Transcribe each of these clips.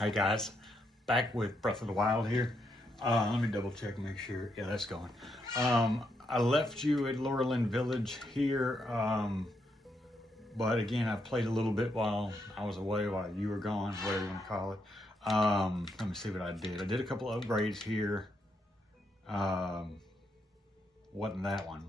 Hey guys, back with Breath of the Wild here. Let me double check and make sure. Yeah, that's going. I left you at Laurelin Village here, but again, I played a little bit while I was away, while you were gone, whatever you want to call it. Let me see what I did. I did a couple of upgrades here. Um, wasn't that one?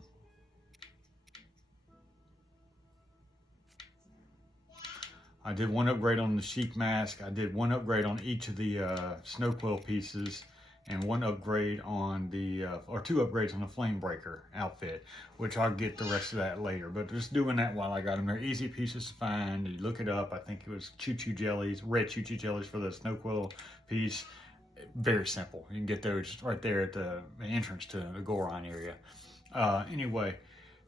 I did one upgrade on the Sheik mask. I did one upgrade on each of the snow quill pieces, and one upgrade on the, or two upgrades on the flame breaker outfit, which I'll get the rest of that later. But just doing that while I got them. They're easy pieces to find. You look it up. I think it was choo-choo jellies, red choo-choo jellies for the snow quill piece. Very simple. You can get those right there at the entrance to the Goron area. Anyway,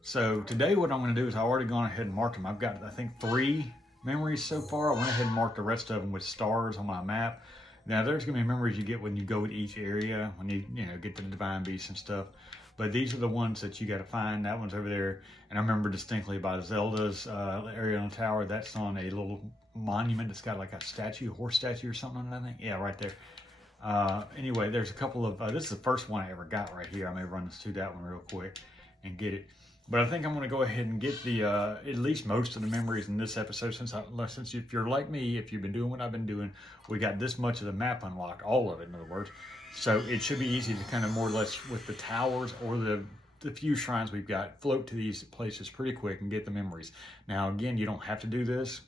so today what I'm going to do is I've already gone ahead and marked them. I've got, I think, 3 memories so far. I went ahead and marked the rest of them with stars on my map. Now there's going to be memories you get when you go to each area, when you get to the Divine Beasts and stuff. But these are the ones that you got to find. That one's over there. And I remember distinctly by Zelda's area on the tower. That's on a little monument that's got like a statue, horse statue or something on that thing. Yeah, right there. Anyway, there's a couple of, this is the first one I ever got right here. I may run us through that one real quick and get it. But I think I'm going to go ahead and get the, at least most of the memories in this episode, since if you're like me, if you've been doing what I've been doing, we got this much of the map unlocked, all of it in other words. So it should be easy to kind of more or less with the towers or the few shrines we've got, float to these places pretty quick and get the memories. Now again, you don't have to do this.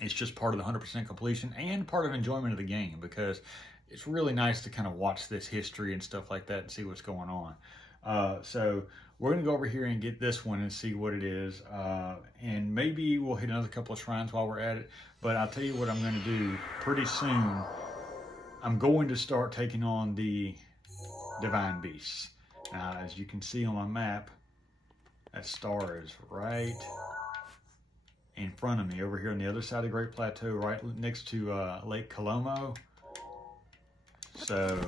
It's just part of the 100% completion and part of enjoyment of the game, because it's really nice to kind of watch this history and stuff like that and see what's going on. So we're going to go over here and get this one and see what it is. And maybe we'll hit another couple of shrines while we're at it. But I'll tell you what I'm going to do pretty soon. I'm going to start taking on the Divine Beasts. Now, as you can see on my map, that star is right in front of me over here on the other side of the Great Plateau, right next to Lake Colomo. So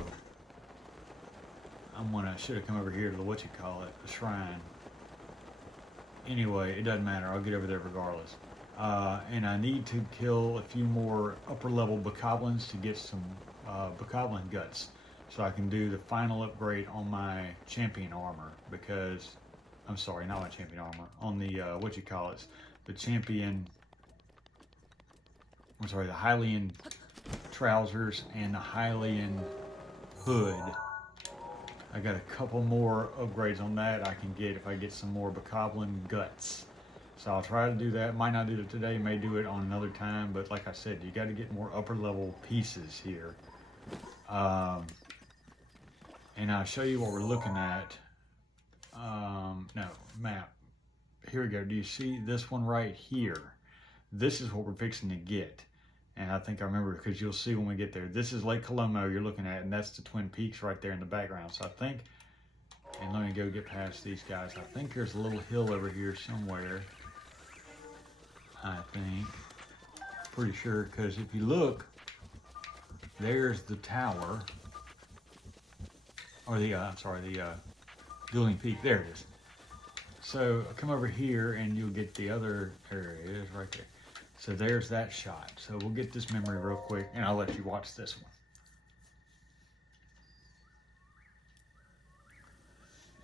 should have come over here to the the shrine. Anyway, it doesn't matter. I'll get over there regardless. And I need to kill a few more upper level bokoblins to get some bokoblin guts, so I can do the final upgrade on my champion armor. Because, I'm sorry, not my champion armor. On the the champion. I'm sorry, the Hylian trousers and the Hylian hood. I got a couple more upgrades on that I can get if I get some more bokoblin guts. So I'll try to do that. Might not do it today, may do it on another time, but like I said, you got to get more upper level pieces here. And I'll show you what we're looking at. No, map. Here we go. Do you see this one right here? This is what we're fixing to get. And I think I remember, because you'll see when we get there. This is Lake Colomo you're looking at, and that's the Twin Peaks right there in the background. So I think, and let me go get past these guys. I think there's a little hill over here somewhere. I think. Pretty sure, because if you look, there's the tower. Or the, I'm sorry, the Dueling Peak. There it is. So come over here and you'll get the other, there it is right there. So there's that shot. So we'll get this memory real quick, and I'll let you watch this one.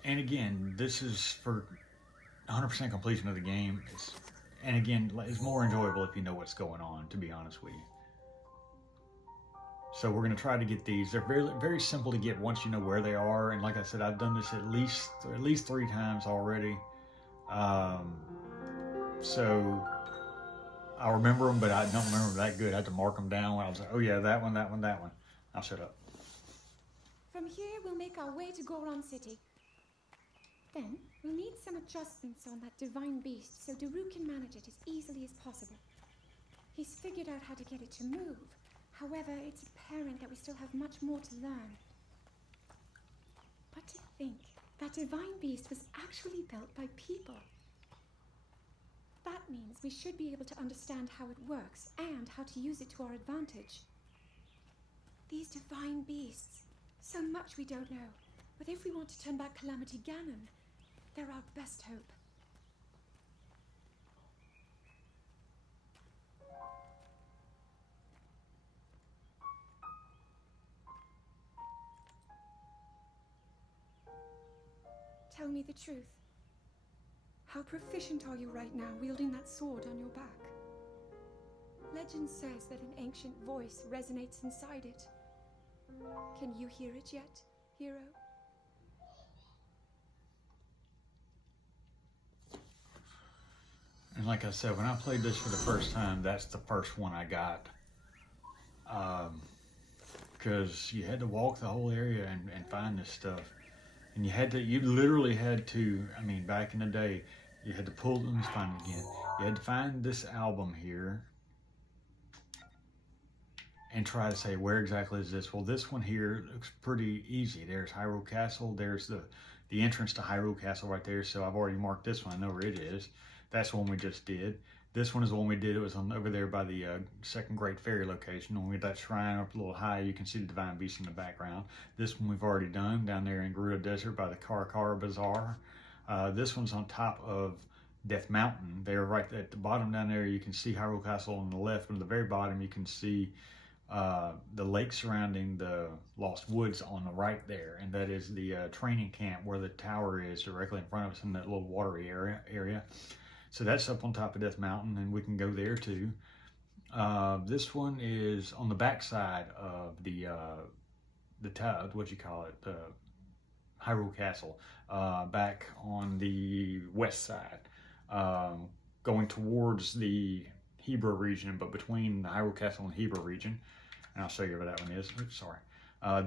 And again, this is for 100% completion of the game. And again, it's more enjoyable if you know what's going on, to be honest with you. So we're going to try to get these. They're very, very simple to get once you know where they are. And like I said, I've done this at least 3 times already. So I remember them, but I don't remember them that good. I had to mark them down when I was like, oh yeah, that one, that one, that one. I'll shut up. From here, we'll make our way to Goron City. Then, we'll need some adjustments on that divine beast so Daru can manage it as easily as possible. He's figured out how to get it to move. However, it's apparent that we still have much more to learn. But to think that divine beast was actually built by people. That means we should be able to understand how it works and how to use it to our advantage. These divine beasts, so much we don't know. But if we want to turn back Calamity Ganon, they're our best hope. tell me the truth. How proficient are you right now wielding that sword on your back? Legend says that an ancient voice resonates inside it. Can you hear it yet, hero? And like I said, when I played this for the first time, that's the first one I got. Because you had to walk the whole area and find this stuff. And you literally had to, I mean, back in the day, you had to pull, let me find it again. You had to find this album here and try to say, where exactly is this? Well, this one here looks pretty easy. There's Hyrule Castle. There's the entrance to Hyrule Castle right there. So I've already marked this one. I know where it is. That's the one we just did. This one is the one we did. It was over there by the Second Great Fairy location. When we had that shrine up a little high, you can see the Divine Beast in the background. This one we've already done down there in Gerudo Desert by the Karakara Bazaar. This one's on top of Death Mountain. There, right at the bottom down there, you can see Hyrule Castle on the left. And at the very bottom, you can see the lake surrounding the Lost Woods on the right there. And that is the training camp where the tower is directly in front of us in that little watery area. So that's up on top of Death Mountain, and we can go there too. This one is on the back side of the what you call it, the Hyrule Castle, back on the west side, going towards the Hebra region, but between the Hyrule Castle and Hebra region. And I'll show you where that one is. Oops, sorry.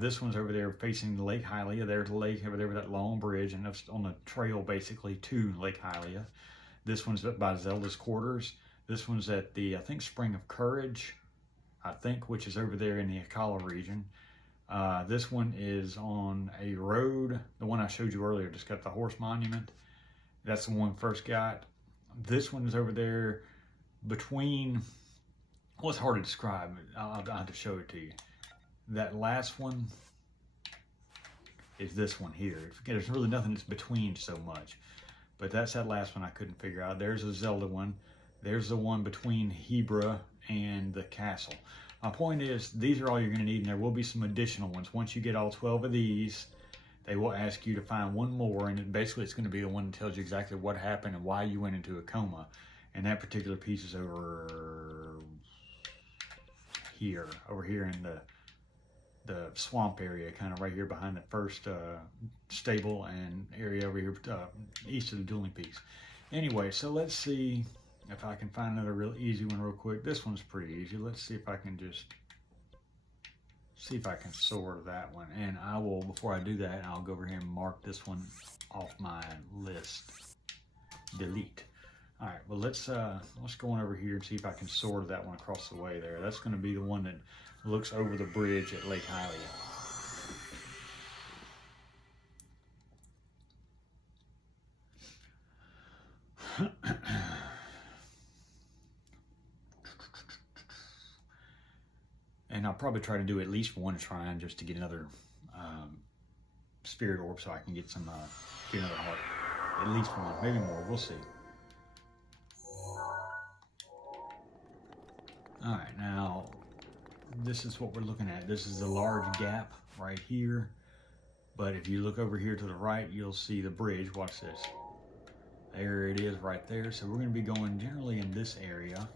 This one's over there facing the Lake Hylia. There's the lake over there with that long bridge, and that's on the trail basically to Lake Hylia. This one's by Zelda's quarters. This one's at the, I think, Spring of Courage, which is over there in the Akala region. This one is on a road, the one I showed you earlier, just got the horse monument. That's the one we first got. This one is over there between, well, it's hard to describe. I'll have to show it to you. That last one is this one here. There's really nothing that's between so much. But that's that last one I couldn't figure out. There's a Zelda one. There's the one between Hebra and the castle. My point is, these are all you're going to need, and there will be some additional ones. Once you get all 12 of these, they will ask you to find one more, and basically it's going to be the one that tells you exactly what happened and why you went into a coma. And that particular piece is over here in the swamp area, kind of right here behind the first stable and area over here east of the dueling peaks. Anyway, so let's see if I can find another real easy one real quick. This one's pretty easy. Let's see if I can sort that one. And I will, before I do that, I'll go over here and mark this one off my list. Delete. All right, well, let's go on over here and see if I can sort that one across the way there. That's going to be the one that looks over the bridge at Lake Hylia. And I'll probably try to do at least one shrine just to get another spirit orb, so I can get some get another heart. At least one, maybe more. We'll see. All right, now this is what we're looking at. This is the large gap right here. But if you look over here to the right, you'll see the bridge. Watch this. There it is right there. So we're going to be going generally in this area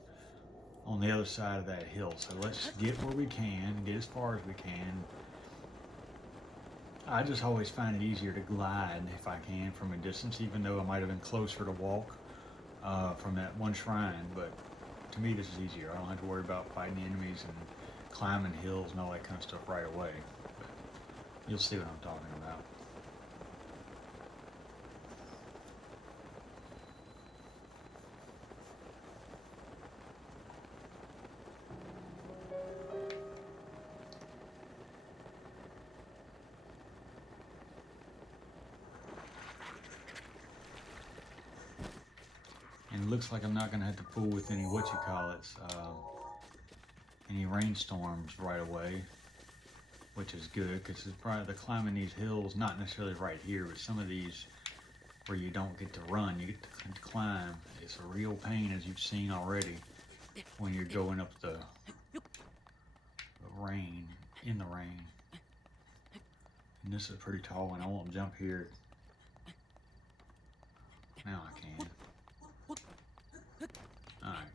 on the other side of that hill. So let's get where we can, get as far as we can. I just always find it easier to glide if I can from a distance, even though I might have been closer to walk from that one shrine. But to me, this is easier. I don't have to worry about fighting enemies and climbing hills and all that kind of stuff right away. But you'll see what I'm talking about. And it looks like I'm not going to have to fool with any any rainstorms right away, which is good, because it's probably the climbing these hills, not necessarily right here, but some of these where you don't get to run, you get to climb. It's a real pain, as you've seen already, when you're going up the rain, in the rain. And this is a pretty tall one. I won't jump here Now I can. Alright.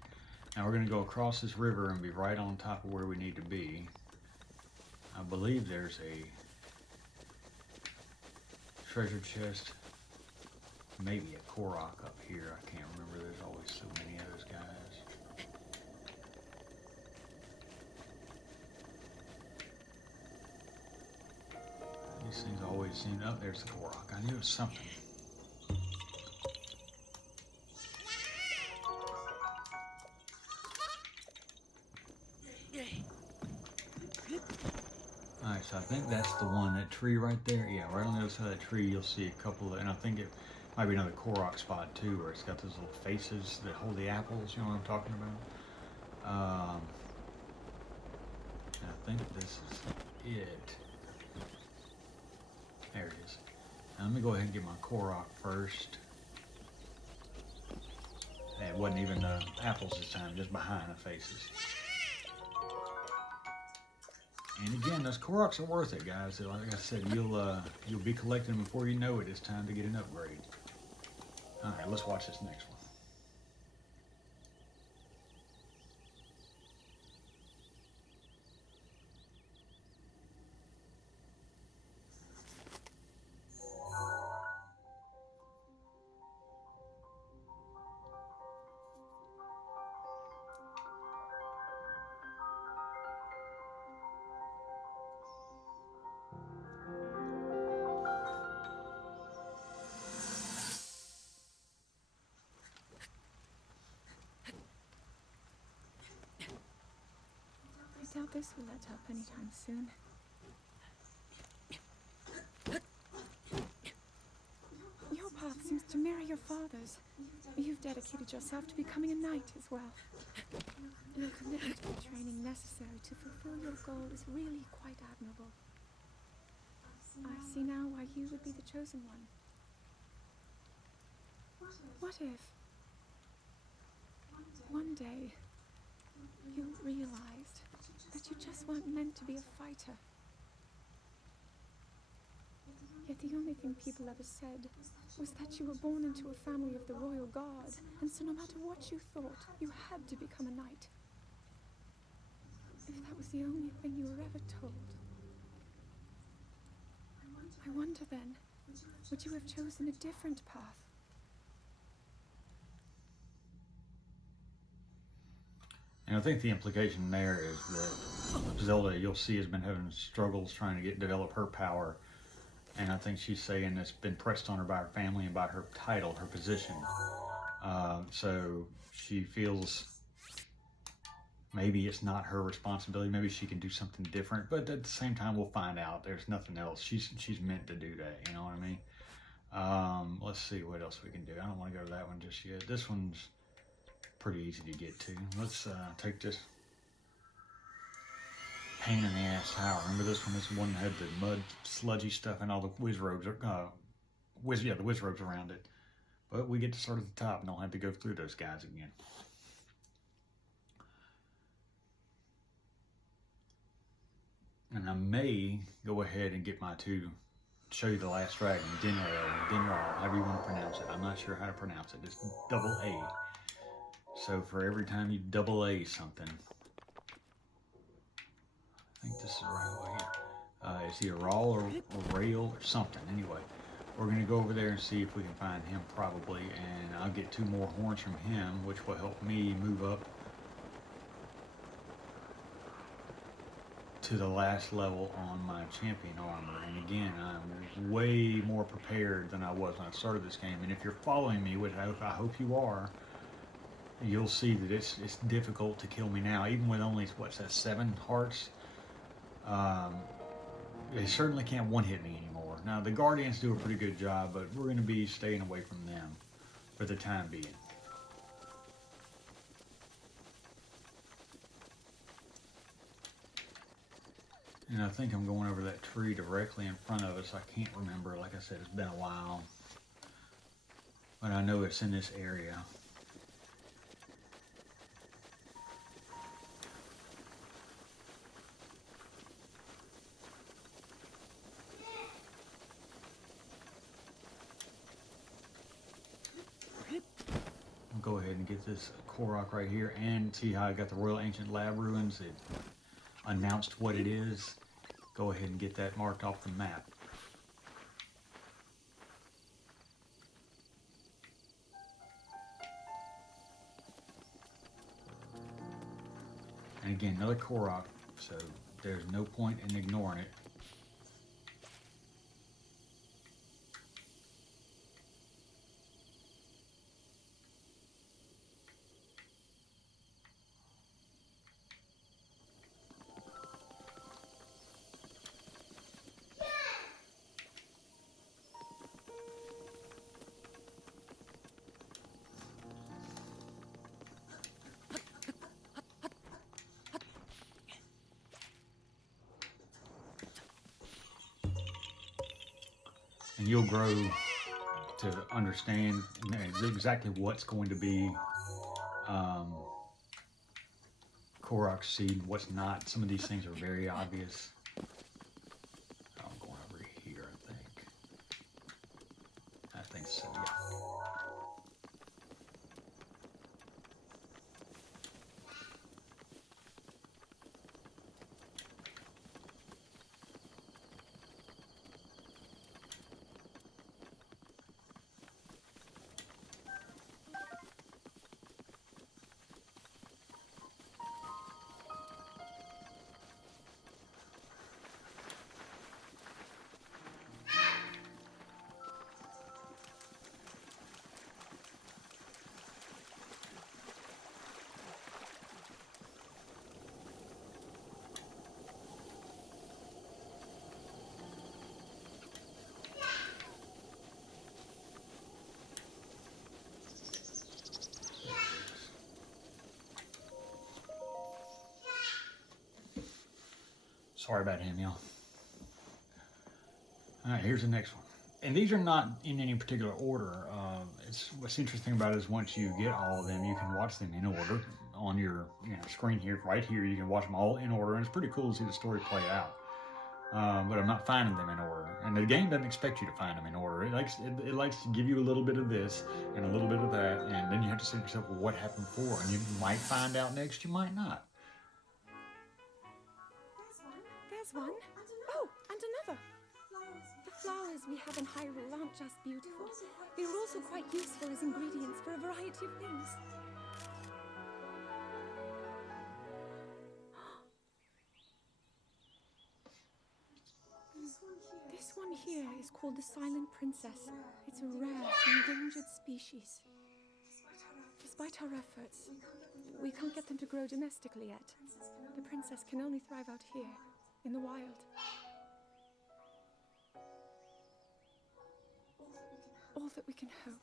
Now we're going to go across this river and be right on top of where we need to be. I believe there's a treasure chest. Maybe a Korok up here. I can't remember. There's always so many of those guys. These things always seem... Oh, there's the Korok. I knew it was something. Alright, so I think that's the one, that tree right there. Yeah, right on the other side of that tree, you'll see a couple of... And I think it might be another Korok spot, too, where it's got those little faces that hold the apples. You know what I'm talking about? I think this is it. There it is. Now let me go ahead and get my Korok first. And it wasn't even apples this time, just behind the faces. And again, those Koroks are worth it, guys. Like I said, you'll be collecting them before you know it. It's time to get an upgrade. All right, let's watch this next one. I doubt this will let up anytime soon. Your path seems to mirror your father's. You've dedicated yourself to becoming a knight as well. Your commitment to the training necessary to fulfill your goal is really quite admirable. I see now why you would be the chosen one. What if one day you realized that you just weren't meant to be a fighter? Yet the only thing people ever said was that you were born into a family of the royal guard, and so no matter what you thought, you had to become a knight. If that was the only thing you were ever told, I wonder then, would you have chosen a different path? And I think the implication there is that Zelda, you'll see, has been having struggles trying to develop her power. And I think she's saying it's been pressed on her by her family and by her title, her position. So she feels maybe it's not her responsibility. Maybe she can do something different. But at the same time, we'll find out. There's nothing else. She's meant to do that. You know what I mean? Let's see what else we can do. I don't want to go to that one just yet. This one's pretty easy to get to. Let's take this pain in the ass tower. Remember this one? This one had the mud, sludgy stuff and all the whiz robes, the whiz robes around it. But we get to start at the top and don't have to go through those guys again. And I may go ahead and get my show you the last dragon, Dinral, however you want to pronounce it. I'm not sure how to pronounce it. It's double A. So for every time you double A something, I think this is the right way here. It's either raw or rail or something. Anyway, we're going to go over there and see if we can find him probably. And I'll get 2 more horns from him, which will help me move up to the last level on my champion armor. And again, I'm way more prepared than I was when I started this game. And if you're following me, which I hope you are, you'll see that it's difficult to kill me now, even with only, what's that, 7 hearts? They certainly can't one-hit me anymore. Now, the Guardians do a pretty good job, but we're going to be staying away from them for the time being. And I think I'm going over that tree directly in front of us. I can't remember. Like I said, it's been a while. But I know it's in this area. get this Korok right here, and see how I got the Royal Ancient Lab Ruins. It announced what it is. Go ahead and get that marked off the map. And again, another Korok, so there's no point in ignoring it. And you'll grow to understand exactly what's going to be Korok seed, what's not. Some of these things are very obvious. I'm going over here, I think. I think so, yeah. Sorry about him, y'all. All right, here's the next one. And these are not in any particular order. What's interesting about it is once you get all of them, you can watch them in order on your screen here, right here. You can watch them all in order, and it's pretty cool to see the story play out. But I'm not finding them in order, and the game doesn't expect you to find them in order. It likes to give you a little bit of this and a little bit of that, and then you have to say to yourself, well, what happened before? And you might find out next, you might not. There's one. Oh, and another. The flowers we have in Hyrule aren't just beautiful. They're also quite useful as ingredients for a variety of things. This one here is called the Silent Princess. It's a rare, endangered species. Despite our efforts, we can't get them to grow domestically yet. The princess can only thrive out here, in the wild. All that we can hope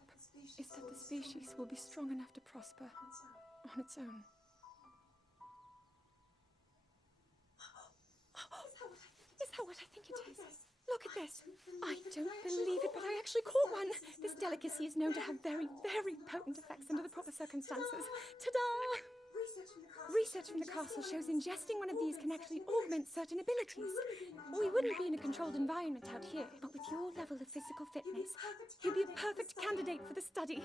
is that the species will be strong enough to prosper on its own. Is that what I think it is? Look at this. I don't believe it, but I actually caught one. This delicacy is known to have very, very potent effects under the proper circumstances. Ta-da! Research from the castle shows ingesting one of these can actually augment certain abilities. We wouldn't be in a controlled environment out here, but with your level of physical fitness, you'd be a perfect candidate for the study.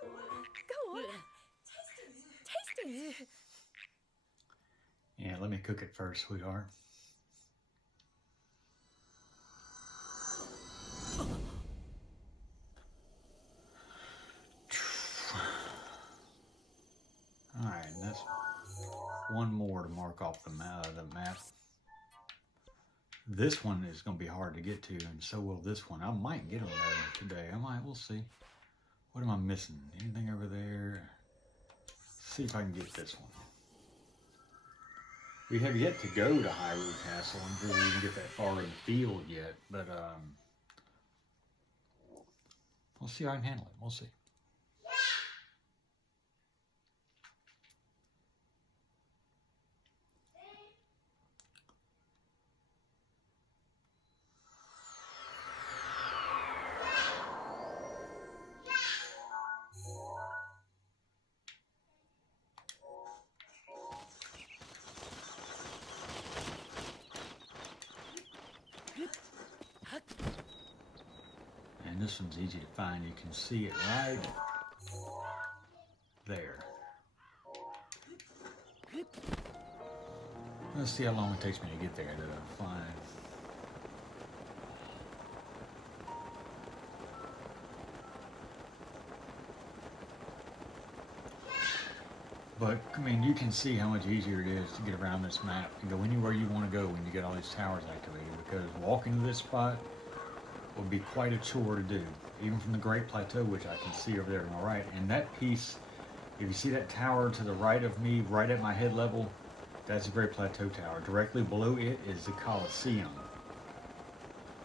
Go on. Taste it. Yeah, let me cook it first, sweetheart. Alright, and that's one more to mark off the map. This one is going to be hard to get to, and so will this one. I might get them there today. We'll see. What am I missing? Anything over there? Let's see if I can get this one. We have yet to go to Hyrule Castle until we even get that far in the field yet, but we'll see how I can handle it. We'll see. And this one's easy to find. You can see it right there. Let's see how long it takes me to get there to flying. But, I mean, you can see how much easier it is to get around this map and go anywhere you want to go when you get all these towers activated, because walking to this spot will be quite a chore to do, even from the Great Plateau, which I can see over there to my right. And that piece, if you see that tower to the right of me, right at my head level, that's the Great Plateau Tower. Directly below it is the Colosseum.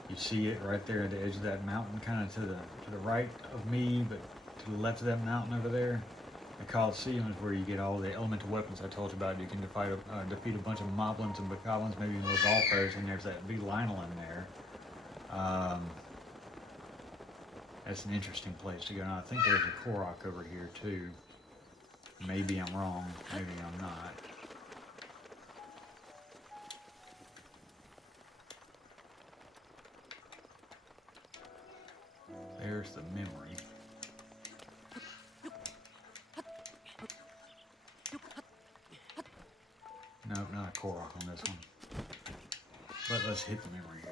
You see it right there at the edge of that mountain, kind of to the right of me, but to the left of that mountain over there. The Colosseum is where you get all the elemental weapons I told you about. You can defeat a bunch of moblins and bokoblins, maybe even Revolvers, and there's that big Lionel in there. That's an interesting place to go. And I think there's a Korok over here too. Maybe I'm wrong, maybe I'm not. There's the memory. Nope, not a Korok on this one. But let's hit the memory here.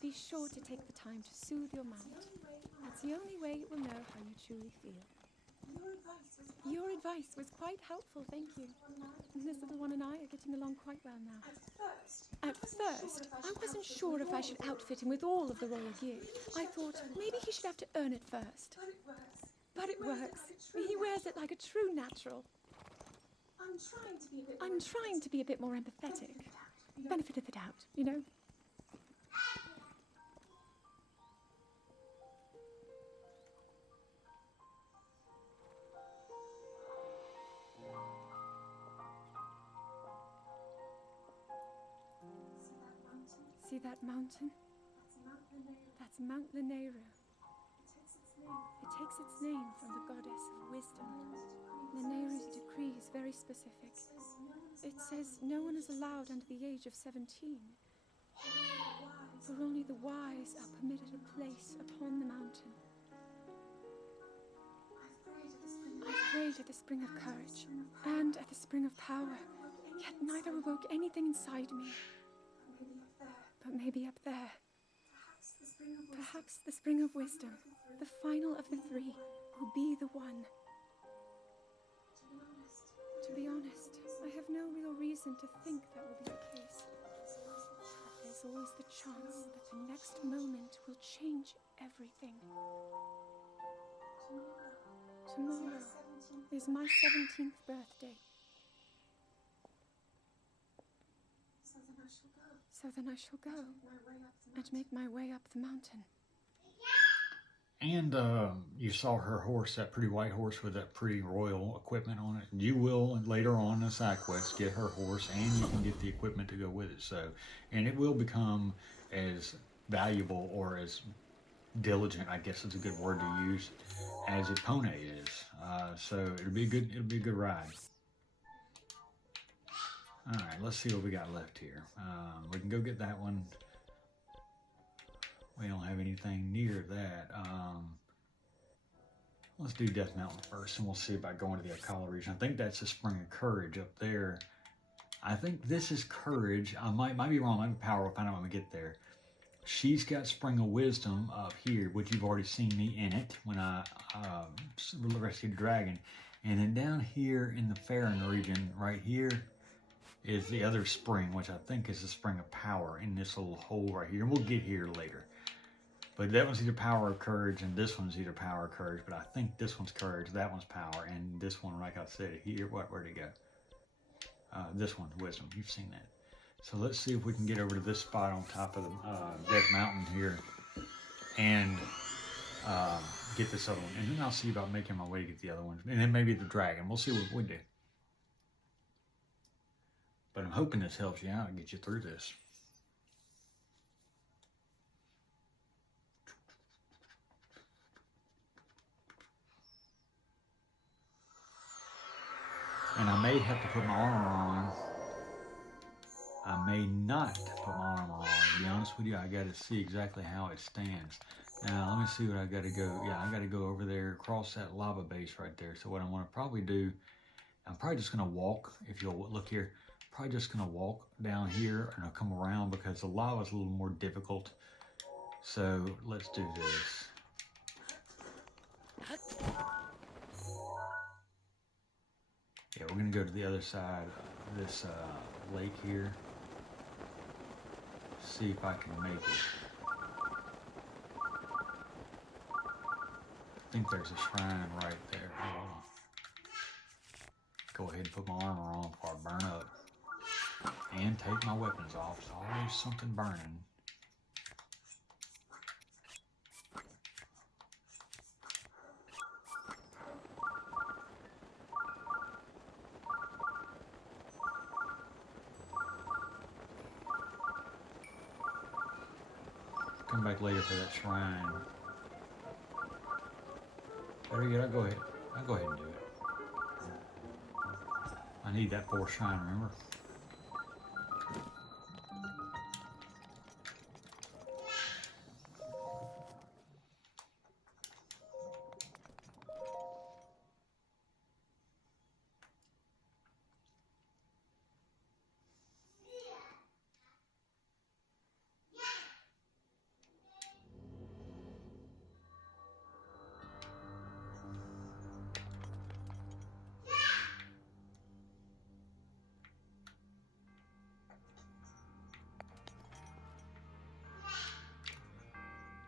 Be sure to take the time to soothe your mind. That's the only way it will know how you truly feel. Your advice was quite helpful, thank you. This little one and I are getting along quite well now. At first, I wasn't sure if I should outfit him with all of the royal gear. I thought maybe he should have to earn it first. But it works. He wears it like a true natural. I'm trying to be a bit more empathetic. Benefit of the doubt, you know? See that mountain? That's Mount Lanayru. It takes its name from the goddess of wisdom. Lanayru's decree is very specific. It says no one is allowed under the age of 17. For only the wise are permitted a place upon the mountain. I've prayed at the spring of courage and at the spring of power, yet neither awoke anything inside me. But maybe up there, perhaps the spring of wisdom, the final of the three, will be the one. To be honest, I have no real reason to think that will be the case. But there's always the chance that the next moment will change everything. Tomorrow is my 17th birthday. So then I shall go and make my way up the mountain. And you saw her horse, that pretty white horse with that pretty royal equipment on it. You will later on in the side quest get her horse, and you can get the equipment to go with it. So, and it will become as valuable or as diligent, I guess is a good word to use, as Epona is. So it'll be a good ride. All right, let's see what we got left here. We can go get that one. We don't have anything near that. Let's do Death Mountain first, and we'll see about going to the Akala region. I think that's the Spring of Courage up there. I think this is Courage. I might be wrong. I might be Power. We'll find out when we get there. She's got Spring of Wisdom up here, which you've already seen me in it when I rescued the dragon. And then down here in the Farron region, right here, is the other spring, which I think is the Spring of Power in this little hole right here. And we'll get here later. But that one's either Power or Courage, and this one's either Power or Courage. But I think this one's Courage, that one's Power, and this one, like I said, here, where'd it go? This one's Wisdom. You've seen that. So let's see if we can get over to this spot on top of the Death Mountain here. And get this other one, and then I'll see about making my way to get the other one, and then maybe the dragon. We'll see what we do. But I'm hoping this helps you out and get you through this. And I may have to put my armor on. I may not put my armor on. To be honest with you, I got to see exactly how it stands. Now, let me see what I got to go. Yeah, I got to go over there, across that lava base right there. So what I'm going to probably do, I'm probably just going to walk. If you'll look here, probably just going to walk down here and I'll come around because the lava is a little more difficult. So let's do this. Yeah, we're going to go to the other side of this lake here. See if I can make it. I think there's a shrine right there. Hold on. Go ahead and put my armor on before I burn up. And take my weapons off. There's always something burning. Come back later for that shrine. Better yet, I'll go ahead and do it. I need that fourth shrine, remember?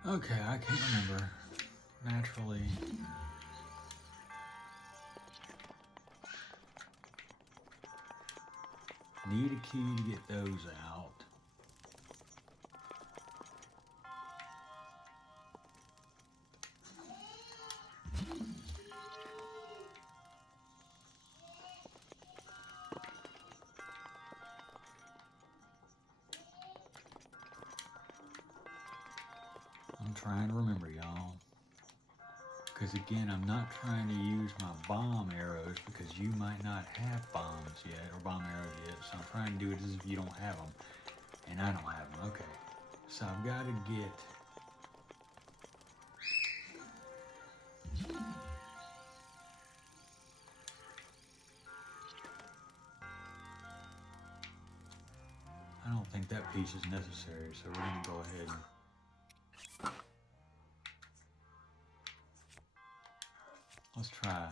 Okay, I can't remember. Naturally. Need a key to get those out. I'm trying to remember, y'all. Because again, I'm not trying to use my bomb arrows because you might not have bombs yet, or bomb arrows yet. So I'm trying to do it as if you don't have them. And I don't have them. Okay. So I've got to get... I don't think that piece is necessary, so we're going to go ahead and... Let's try.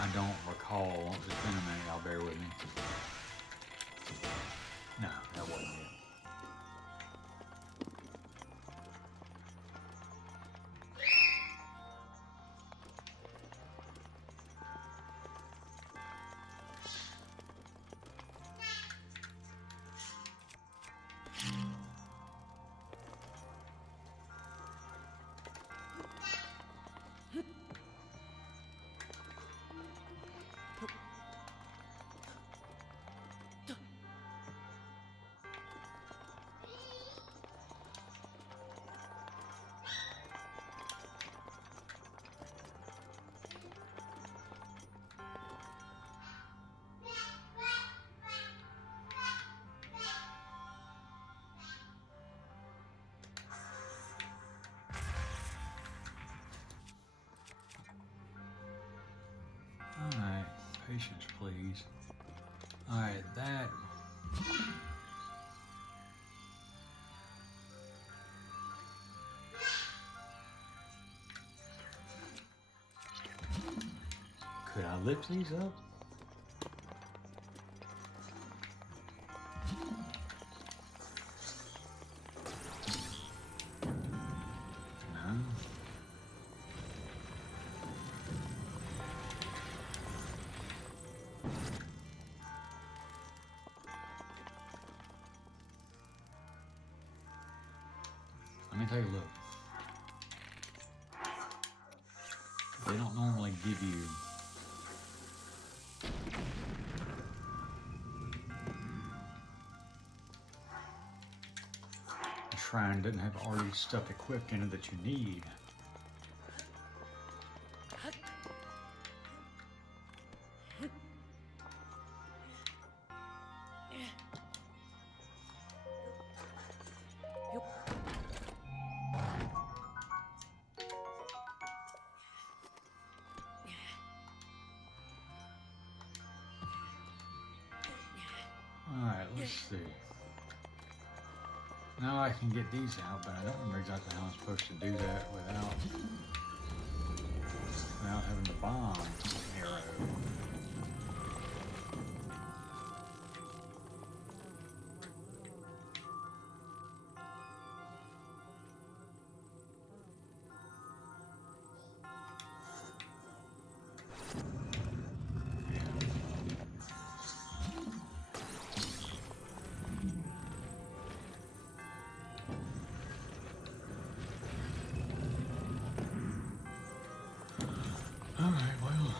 I don't recall. It's been a minute. Y'all bear with me. No, that wasn't it. Alright, patience please. Alright, that... Could I lift these up? No. me take a look. They don't normally give you a shrine doesn't have already stuff equipped in it that you need. Alright, let's see. Now I can get these out, but I don't remember exactly how I'm supposed to do that without having the bomb arrow. Alright, well.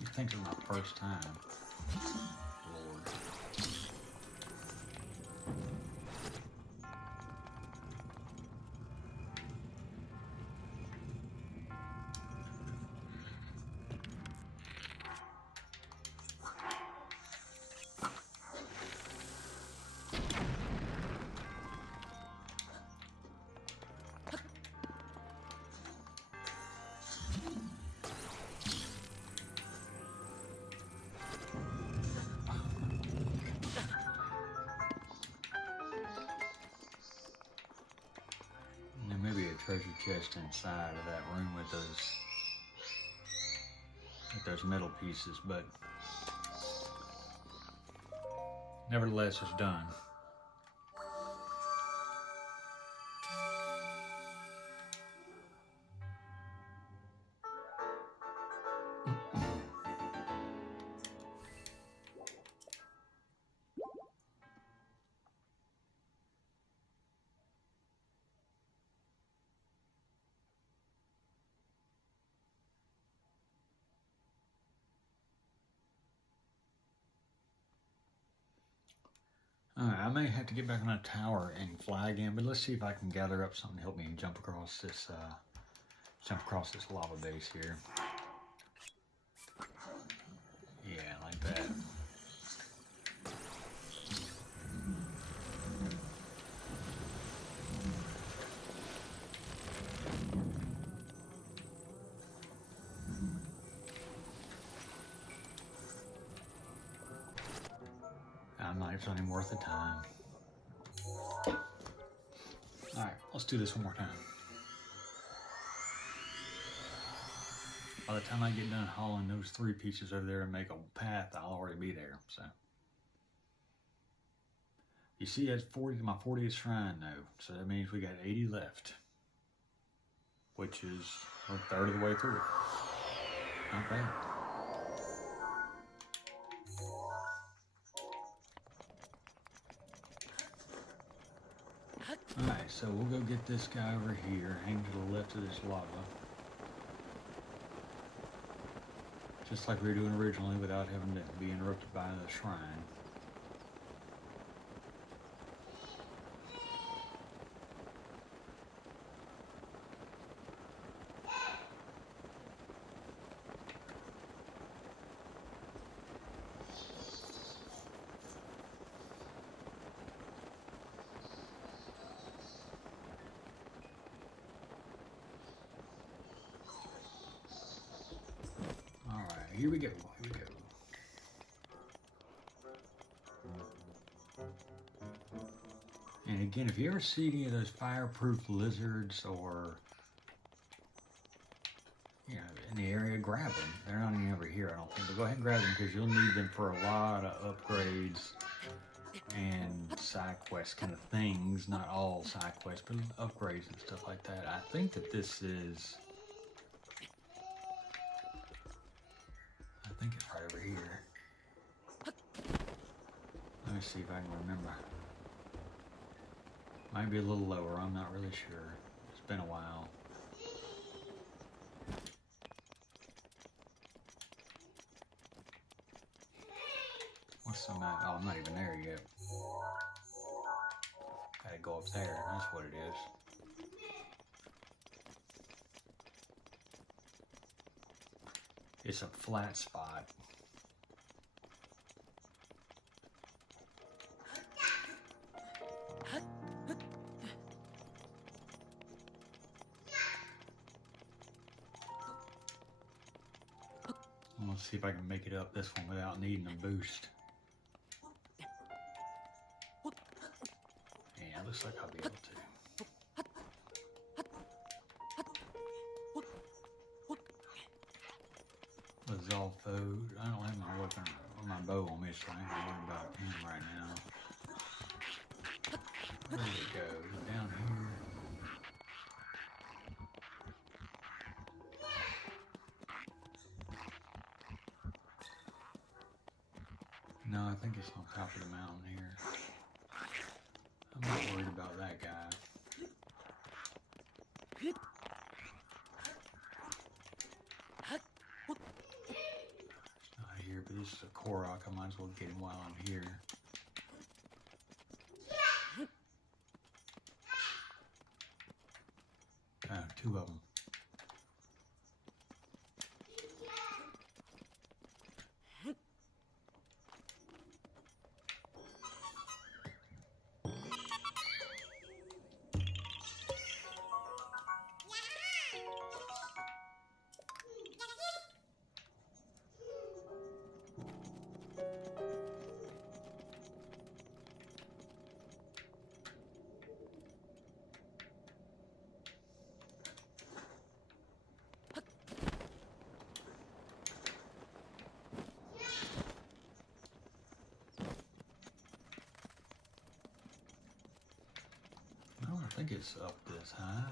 You think it's my first time? Lord. Treasure chest inside of that room with those metal pieces, but nevertheless it's done. Alright, I may have to get back on a tower and fly again, but let's see if I can gather up something to help me jump across this lava base here. Yeah, like that. It's not even worth the time. Alright, let's do this one more time. By the time I get done hauling those 3 pieces over there and make a path, I'll already be there. So you see, that's my 40th shrine though, so that means we got 80 left, which is a third of the way through. Not bad. Alright, so we'll go get this guy over here, hang to the left of this lava. Just like we were doing originally without having to be interrupted by the shrine. Here we go, here we go. And again, if you ever see any of those fireproof lizards or, you know, in the area, grab them. They're not even over here, I don't think. But go ahead and grab them because you'll need them for a lot of upgrades and side quest kind of things. Not all side quests, but upgrades and stuff like that. I think that this is... I think it's right over here. Let me see if I can remember. Might be a little lower, I'm not really sure. It's been a while. What's the map? Oh, I'm not even there yet. Gotta go up there, that's what it is. It's a flat spot. Let's see if I can make it up this one without needing a boost. Yeah, looks like I'll be able to. Resolve food. I don't have my weapon or my bow on me, so I ain't gonna worry about him right now. Where did it go? Down here. No, I think it's on top of the mountain here. I'm not worried about that guy. It's not here, but this is a Korok. I might as well get him while I'm here. Two of them. I think it's up this high.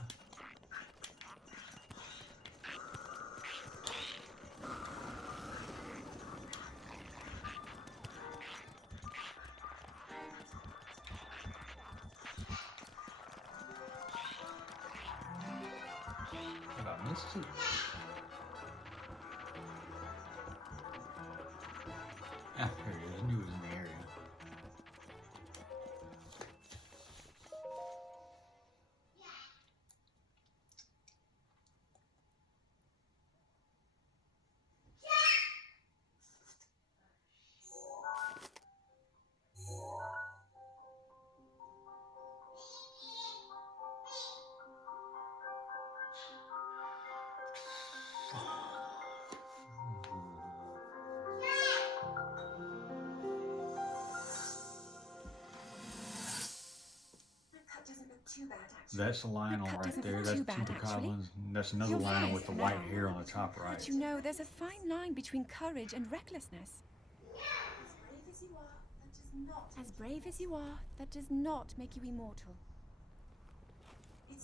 Have I missed it? Ah, there it is. I knew it was in the area. Too bad, actually. That's a lion That cut right doesn't there. look That's too bad, Tuba actually. Collins. That's another You're lion right. with the white Now. hair on the top right. But you know, there's a fine line between courage and recklessness. As brave as you are, that does not make you immortal. It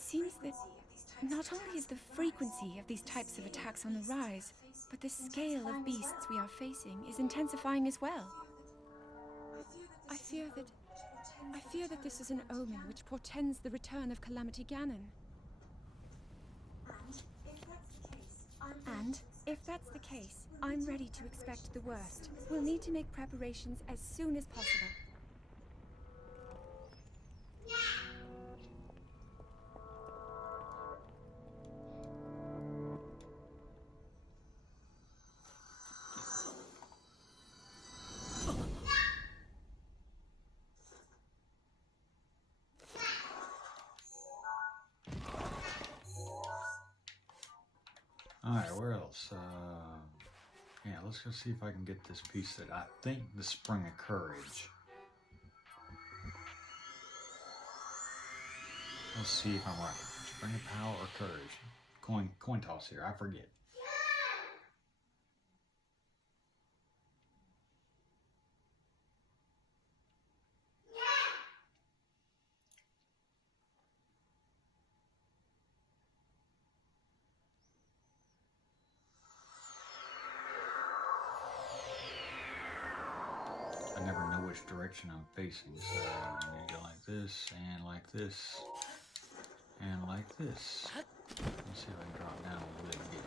seems that not only is the frequency of these types of attacks on the rise, but the scale of beasts we are facing is intensifying as well. I fear that this is an omen which portends the return of Calamity Ganon. And if that's the case, I'm ready to expect the worst. We'll need to make preparations as soon as possible. Alright, where else? Yeah, let's go see if I can get this piece that I think the Spring of Courage. Let's see if I'm right. Spring of Power or Courage? Coin toss here, I forget. I never know which direction I'm facing, so I need to go like this, and like this, and like this. Let's see if I can drop down a little bit and get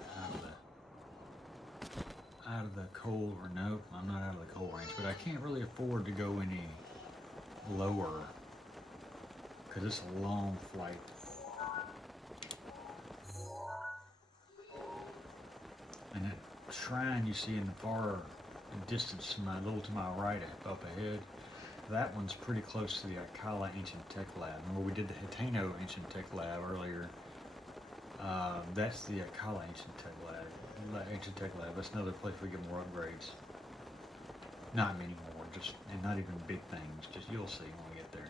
out of the cold, or nope, I'm not out of the cold range, but I can't really afford to go any lower because it's a long flight. And that shrine you see in the far distance to my right up ahead, that one's pretty close to the Akala Ancient Tech Lab. Remember we did the Hitano Ancient Tech Lab earlier. That's the Akala Ancient Tech Lab. That's another place we get more upgrades. Not many more, and not even big things. Just you'll see when we get there.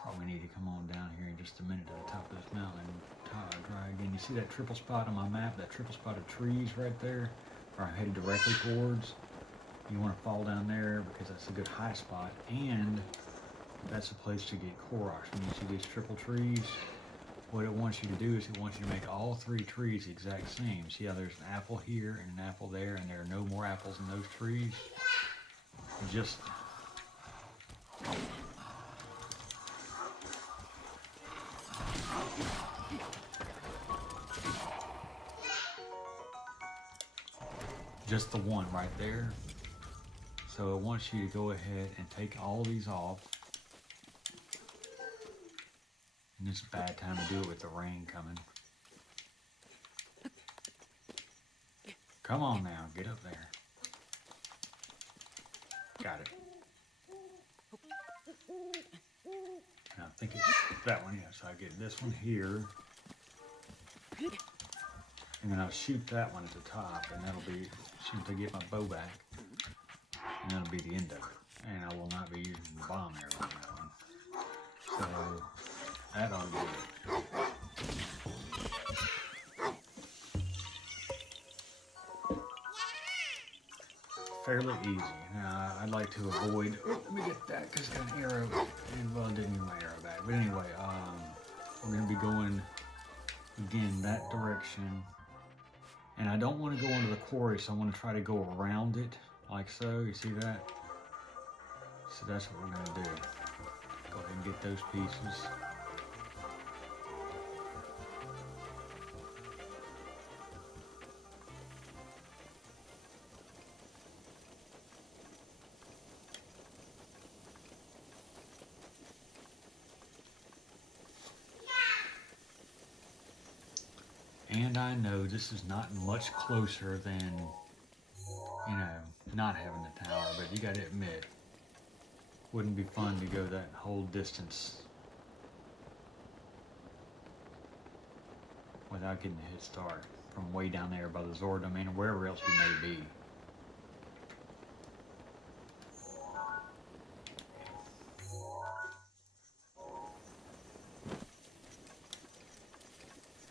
Probably need to come on down here in just a minute to the top of this mountain and try again. You see that triple spot on my map? That triple spot of trees right there, where I'm headed directly towards. You want to fall down there because that's a good high spot, and that's a place to get Koroks. When you see these triple trees, what it wants you to do is it wants you to make all 3 trees the exact same. See how there's an apple here and an apple there, and there are no more apples in those trees? Just the one right there. So it wants you to go ahead and take all these off. And it's a bad time to do it with the rain coming. Come on now, get up there. Got it. And I think it's that one, yeah. So I get this one here. And then I'll shoot that one at the top, and that'll be, as soon as I get my bow back, and that'll be the end of it. And I will not be using the bomb arrow on that one. So that ought to be it. Fairly easy. Now I'd like to avoid. Oh, let me get that because it's got an arrow. And well, I didn't use my arrow back. But anyway, we're going to be going again that direction. And I don't want to go into the quarry, so I want to try to go around it, like so. You see that? So that's what we're going to do. Go ahead and get those pieces. And I know this is not much closer than, you know, not having the tower, but you got to admit, wouldn't be fun to go that whole distance without getting a head start from way down there by the Zora domain or wherever else we may be.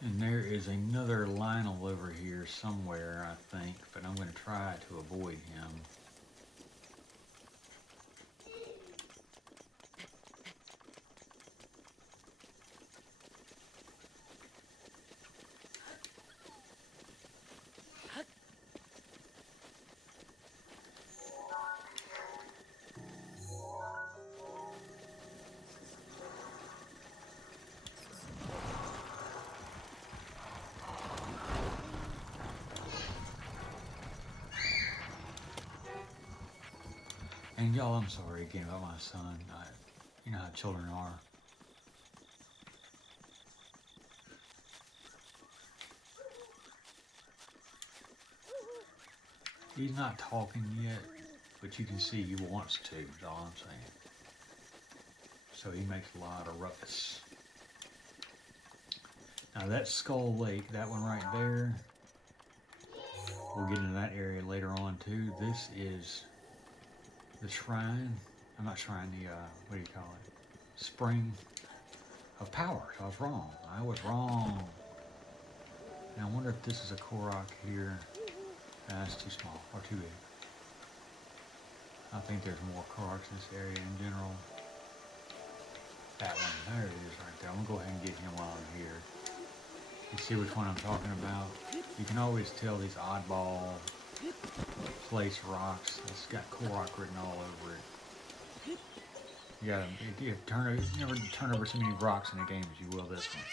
And there is another Lionel over here somewhere, I think, but I'm going to try to avoid him. And y'all, I'm sorry again about my son. You know how children are. He's not talking yet, but you can see he wants to, is all I'm saying. So he makes a lot of ruckus. Now that's Skull Lake, that one right there. We'll get into that area later on too. This is the shrine, I'm not shrine, the, what do you call it? Spring of Power. I was wrong. I was wrong. Now I wonder if this is a Korok here. That's too small, or too big. I think there's more Koroks in this area in general. That one, there it is right there. I'm gonna go ahead and get him while I'm here. You see which one I'm talking about? You can always tell these oddball place rocks. It's got Korok written all over it. You never turn over so many rocks in a game as you will this one.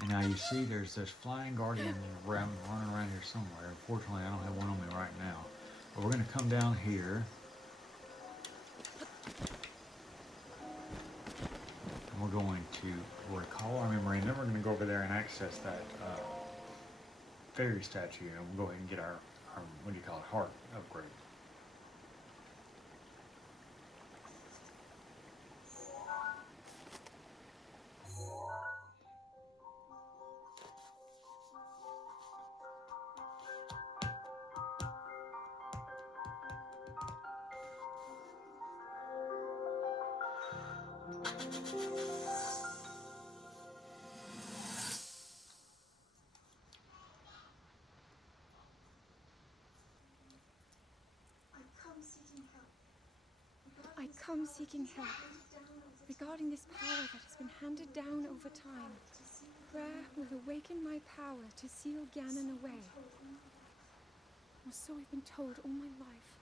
And now you see there's this flying guardian running around here somewhere. Unfortunately, I don't have one on me right now. But we're going to come down here. And we're going to recall our memory. And then we're going to go over there and access that fairy statue. And we'll go ahead and get our what do you call it, heart upgrade. I come seeking help regarding this power that has been handed down over time. Prayer will awaken my power to seal Ganon away. Or so I've been told all my life.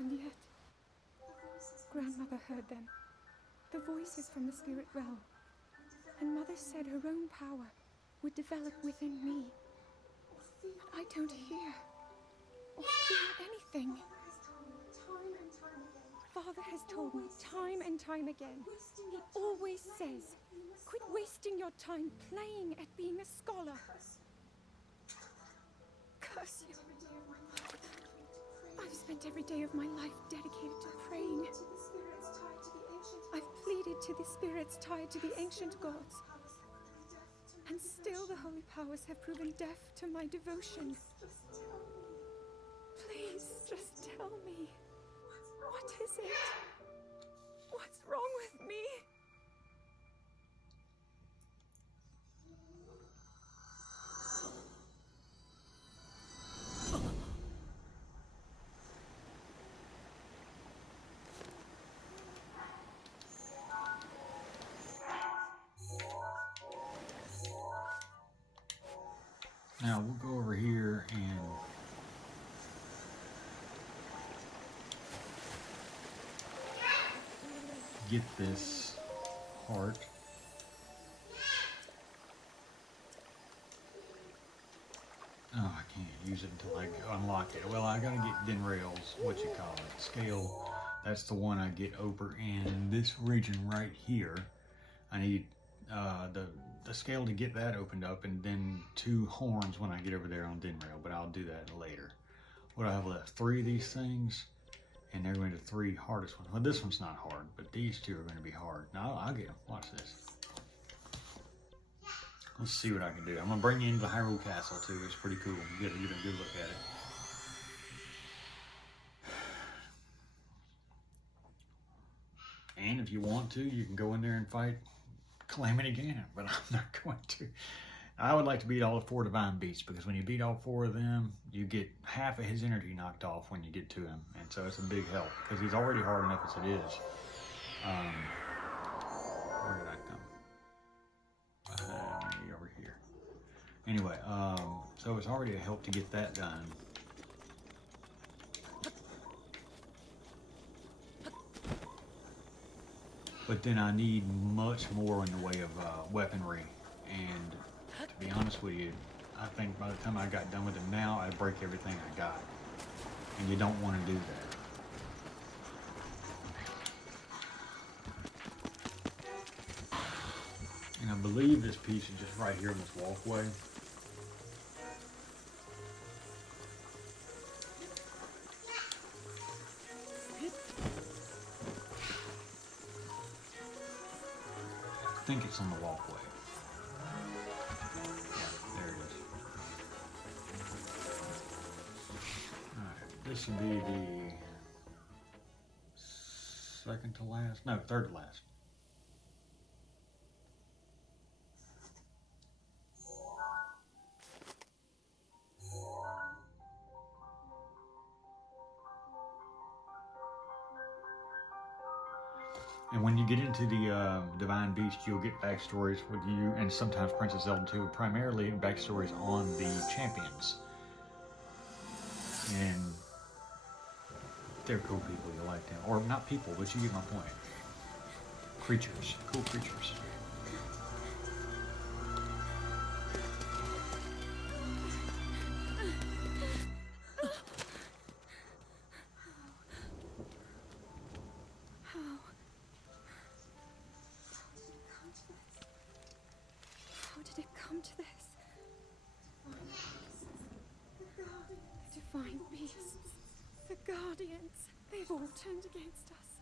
And yet, Grandmother heard them. The voices from the spirit realm. And Mother said her own power would develop within me. But I don't hear or feel anything. Father has told me time and time again. He always says, quit wasting your time playing at being a scholar. Curse you. I've spent every day of my life dedicated to praying. I've pleaded to the spirits tied to the ancient gods. And still the holy powers have proven deaf to my devotion. Please, just tell me. What is it? What's wrong with me? Now we'll go over here and get this heart. Oh, I can't use it until I unlock it. Well, I gotta get Denrail's, what you call it, scale. That's the one I get over in this region right here. I need the scale to get that opened up, and then 2 horns when I get over there on Denrail, but I'll do that later. What do I have left? 3 of these things, and they're going to 3 hardest ones. Well, this one's not hard, but these 2 are going to be hard. Now, I'll get them. Watch this. Let's see what I can do. I'm going to bring you into the Hyrule Castle, too. It's pretty cool. You get a good look at it. And if you want to, you can go in there and fight Calamity Ganon, but I'm not going to. I would like to beat all the 4 Divine Beasts, because when you beat all 4 of them, you get half of his energy knocked off when you get to him, and so it's a big help, because he's already hard enough as it is. Where did I come? Maybe over here. Anyway, so it's already a help to get that done. But then I need much more in the way of weaponry, and to be honest with you, I think by the time I got done with it now, I'd break everything I got, and you don't want to do that. And I believe this piece is just right here in this walkway. I think it's on the walkway. Yeah, there it is. Alright, this would be the second to last, no, third to last. And when you get into the Divine Beast, you'll get backstories with you, and sometimes Princess Zelda too, primarily backstories on the champions. And they're cool people, you like them. Or not people, but you get my point. Creatures, cool creatures. How did it come to this? The divine beasts, the guardians, they've all turned against us.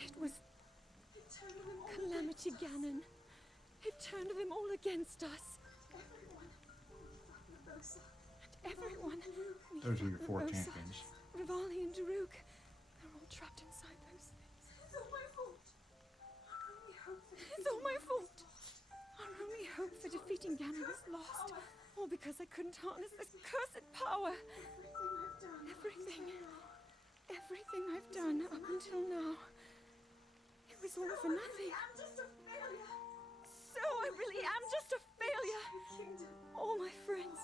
It was Calamity Ganon. It turned them all against us. And everyone. Those are your 4 champions. Rivali and Daruk. They're all trapped inside those things. It's all my fault. It's all my fault. Our only hope for defeating Ganon is lost. All because I couldn't harness this cursed power. Everything I've done up until now. It was all for nothing. I'm just a failure. So I really am just a failure. Kingdom. All my friends,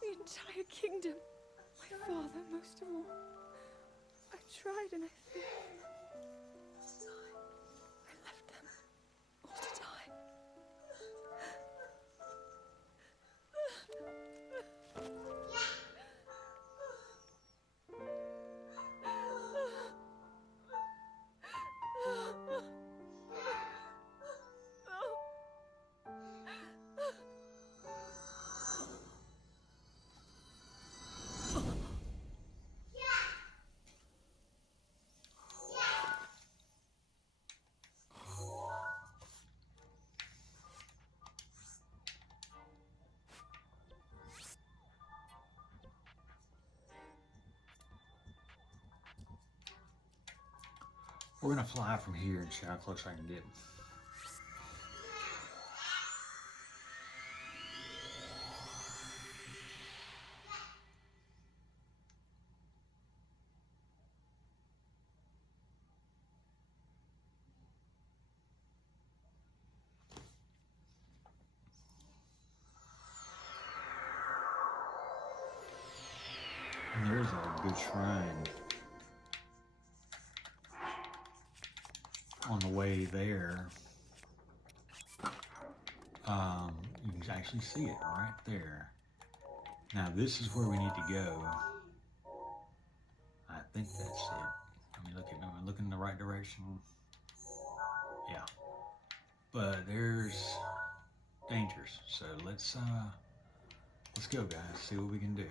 the entire kingdom, my father most of all. I tried and I failed. I left them all to die. We're gonna fly from here and see how close I can get. And there's a good shrine on the way there. You can actually see it right there. Now this is where we need to go. I think that's it. Let me look at. Am I looking in the right direction? Yeah. But there's dangers. So let's go, guys. See what we can do.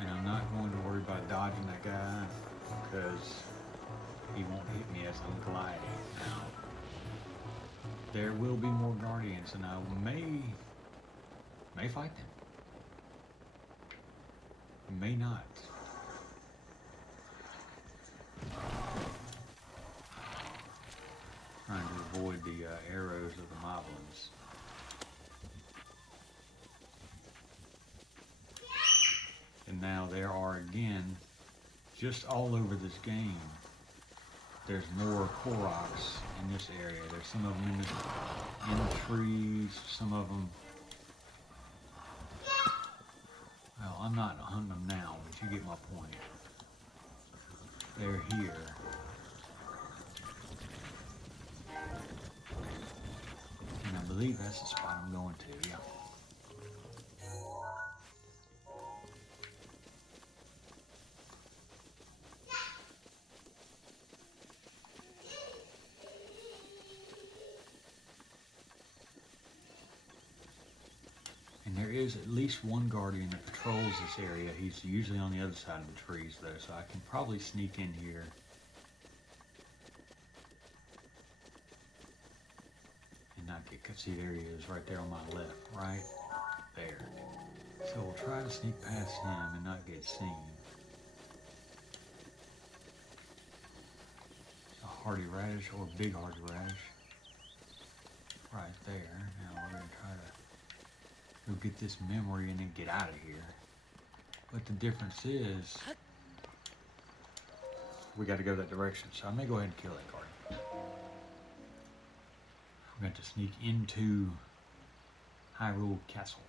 And I'm not going to worry about dodging that guy because he won't hit me as I'm gliding. Now, there will be more guardians, and I may fight them. May not. Trying to avoid the arrows of the moblins. And now there are again, just all over this game, there's more Koroks in this area. There's some of them in the trees, some of them. Well, I'm not hunting them now, but you get my point. They're here. And I believe that's the spot I'm going to, yeah. There is at least one guardian that patrols this area. He's usually on the other side of the trees though, so I can probably sneak in here. And not get, see there he is right there on my left, right there. So we'll try to sneak past him and not get seen. A hardy radish or big hardy radish. Right there. Now we're going to try to we'll get this memory and then get out of here. But the difference is we got to go that direction. So I may go ahead and kill that guard. We're going to sneak into Hyrule Castle.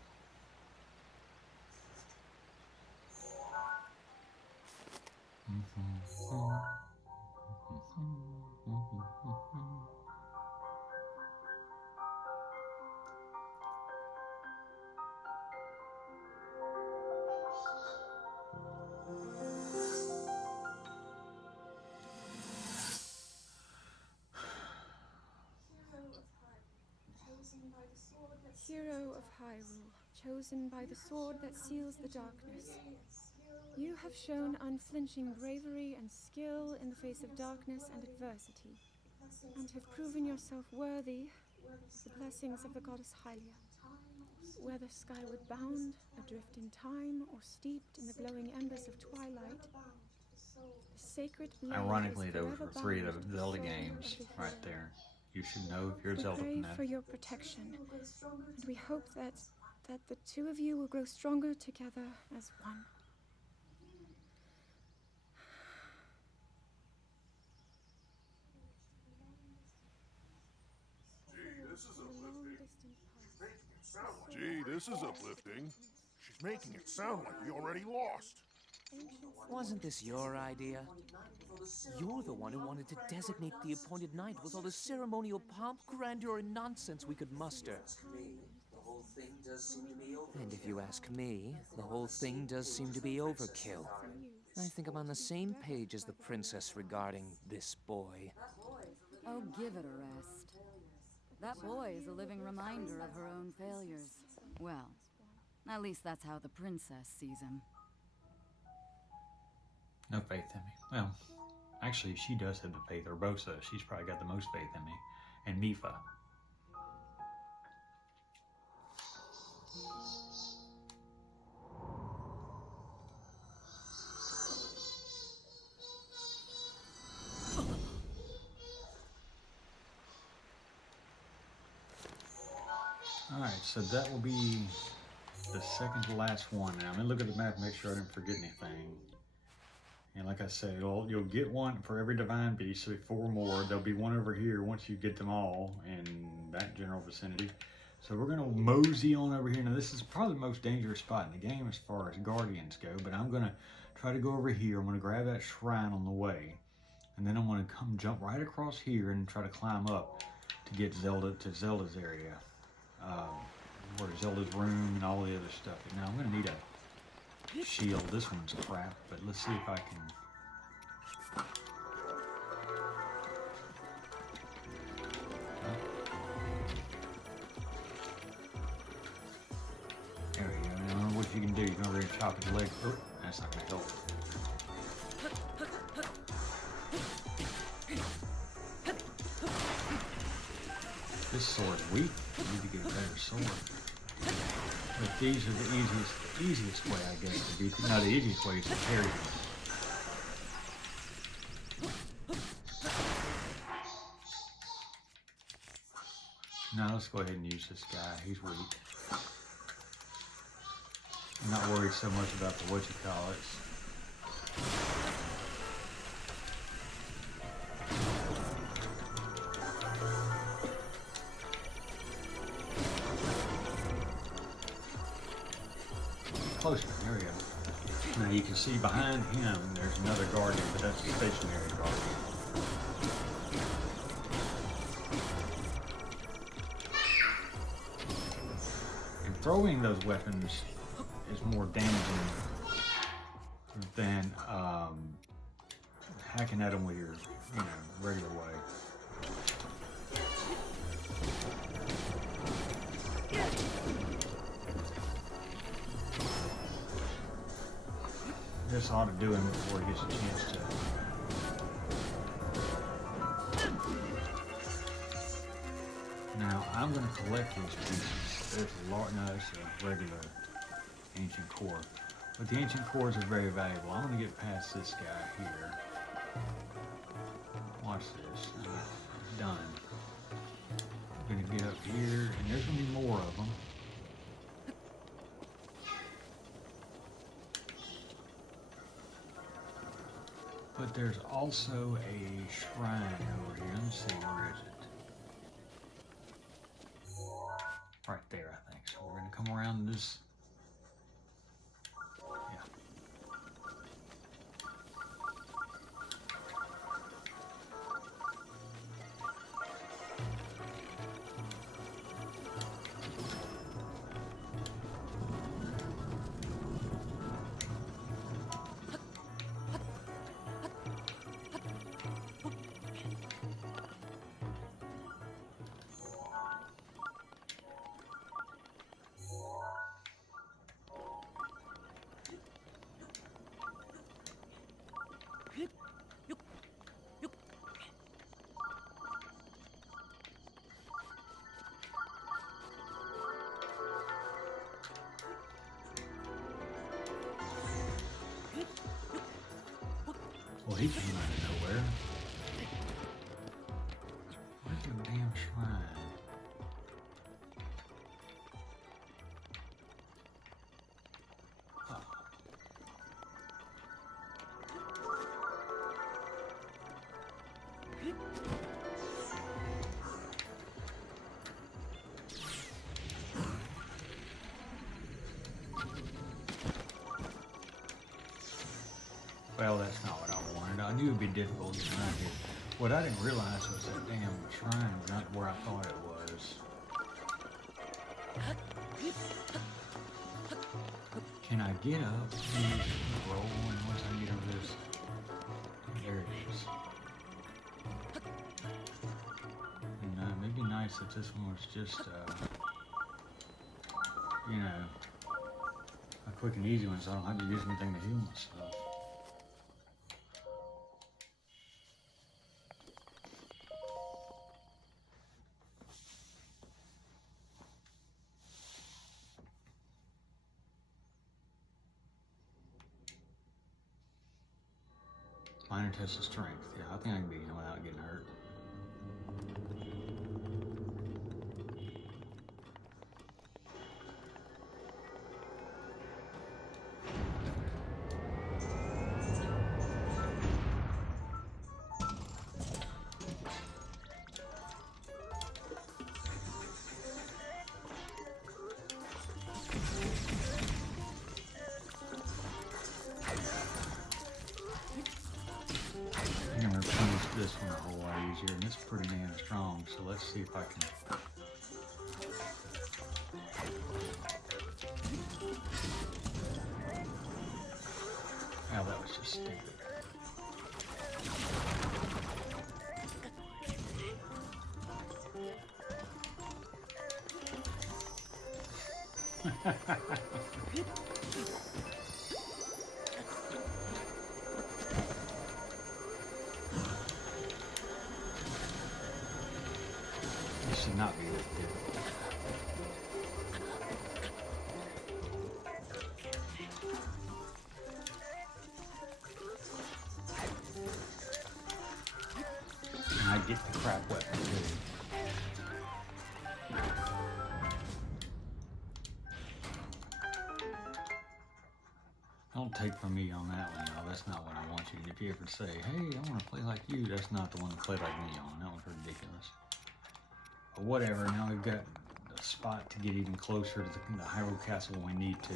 Hero of Hyrule, chosen by the sword that seals the darkness. You have shown unflinching bravery and skill in the face of darkness and adversity, and have proven yourself worthy of the blessings of the goddess Hylia. Whether skyward bound, adrift in time, or steeped in the glowing embers of twilight, the sacred blade Ironically, is those forever were 3 of bound to the Zelda soul games of the right hero. there. You should know if you're a We Zelda pray fan. for your protection, and we hope that the two of you will grow stronger together as one. Gee, this is uplifting. She's making it sound like we already lost. Wasn't this your idea? You're the one who wanted to designate the appointed night with all the ceremonial pomp, grandeur, and nonsense we could muster. And if you ask me, the whole thing does seem to be overkill. I think I'm on the same page as the princess regarding this boy. Oh, give it a rest. That boy is a living reminder of her own failures. Well, at least that's how the princess sees him. No faith in me. Well, actually, she does have the faith. Urbosa, she's probably got the most faith in me. And Mifa. Alright, so that will be the second to last one. Now, I'm going to look at the map and make sure I didn't forget anything. And like I said, you'll get one for every divine beast, so 4 more. There'll be one over here once you get them all in that general vicinity. So we're going to mosey on over here. Now, this is probably the most dangerous spot in the game as far as guardians go, but I'm going to try to go over here. I'm going to grab that shrine on the way, and then I'm going to come jump right across here and try to climb up to get Zelda to Zelda's area. Where Zelda's room and all the other stuff. Now I'm gonna need a shield. This one's crap, but let's see if I can. There we go. Now what you can do, you can over here and chop his leg. Oh, that's not gonna help. This sword's weak. I need to get a better sword. But these are the easiest way, I guess, to beat them. No, the easiest way is to carry them. Now let's go ahead and use this guy. He's weak. I'm not worried so much about the whatchamacallits. Closer, there we go. Now you can see behind him there's another guardian, but that's a stationary guardian. And throwing those weapons is more damaging than hacking at them with your, regular way. This ought to do him before he gets a chance to. Now I'm going to collect these pieces. There's a large, no, it's a regular ancient core. But the ancient cores are very valuable. I'm going to get past this guy here. Watch this. Done. I'm going to get up here, and there's going to be more of them. But But there's also a shrine over here. Let me see, where is it? Right there, I think. So we're gonna come around this. Yeah. Well, he came out of nowhere. Where's the damn shrine? Oh. Well, that's not what I wanted. I knew it'd be difficult to get around here. What I didn't realize was that damn shrine was not where I thought it was. Can I get up? Please roll, and once I get over this, there it is. And it'd be nice if this one was just, you know, a quick and easy one, so I don't have to use anything to heal myself. Minor test of strength. Yeah, I think I can beat him without getting hurt. I'm gonna punish this one a whole lot easier, and it's pretty damn strong, so let's see if I can. Oh, that was just stupid. This should not be that difficult. And I get the crap weapon too. Don't take from me on that one, y'all. That's not what I want you to. If you ever say, hey, I want to play like you, that's not the one to play like me on. That one's ridiculous. But whatever, now we've got a spot to get even closer to the Hyrule Castle when we need to.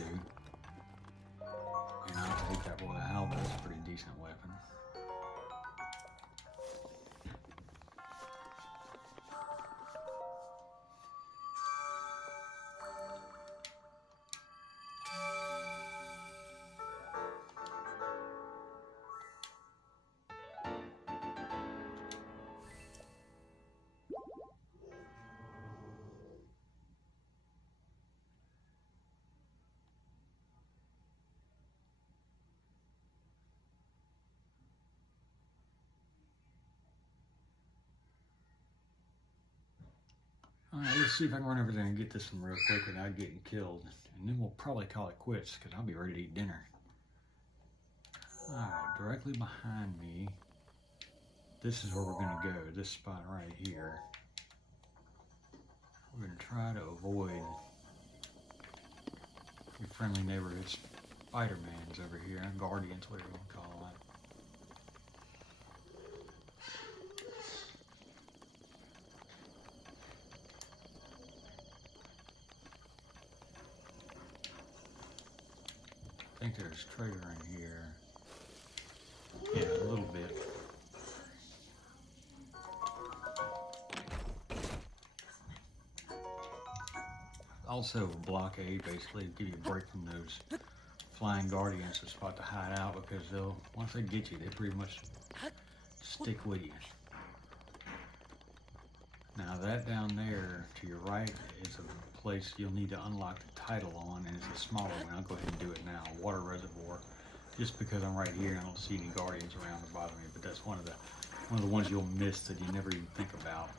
And I'll take that. Boy, the halberd is a pretty decent weapon. Alright, let's see if I can run over there and get this one real quick without getting killed. And then we'll probably call it quits, because I'll be ready to eat dinner. Alright, directly behind me, this is where we're going to go, this spot right here. We're going to try to avoid your friendly neighborhood Spider-Mans over here, Guardians, whatever you want to call that. think there's trigger in here. Yeah, a little bit. Also, blockade basically give you a break from those flying guardians, a spot to hide out, because they'll, once they get you, they pretty much stick with you. Now that down there to your right is a place you'll need to unlock the title on, and it's a smaller one. I'll go ahead and do it now. Water reservoir. Just because I'm right here and I don't see any guardians around to bother me, but that's one of the ones you'll miss that you never even think about.